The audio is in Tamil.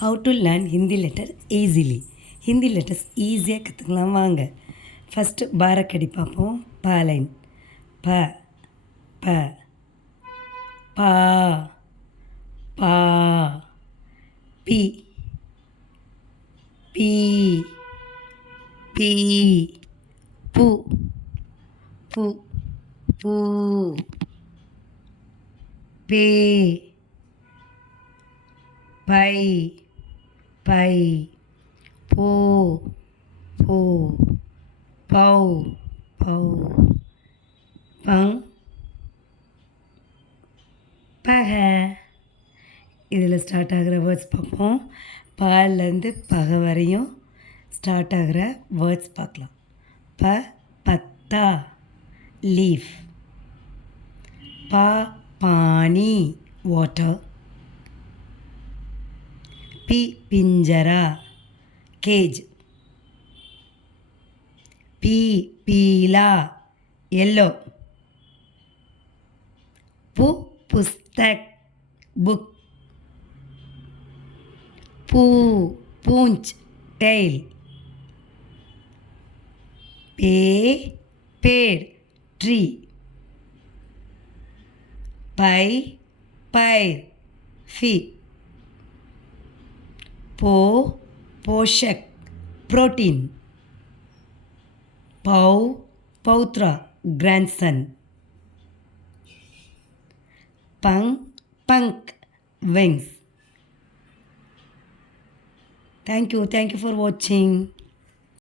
How to learn Hindi letter easily Hindi letters ஈஸியாக கற்றுக்கலாம் வாங்க. ஃபஸ்ட்டு பாரக்கடி பார்ப்போம். ப லைன் ப ப பா பா பி பி பி பூ பூ பூ பே பை பை. போ. போ. பௌ. பௌ. பங். பக. இதில் ஸ்டார்ட் ஆகிற வேர்ட்ஸ் பார்ப்போம். பாலேருந்து பக வரையும் ஸ்டார்ட் ஆகிற வேர்ட்ஸ் பார்க்கலாம். ப பத்தா. லீஃப் பா பானி வாட்டர் पी पिंजरा केज पी पीला येलो पु पुस्तक बुक पू पूंछ टेल पे पेड़ ट्री पै पैर फीट போ போஷக் புரோட்டீன் பௌ பௌத்ரா கிராண்ட்சன் பங் பங்க் wings. Thank you. Thank you for watching.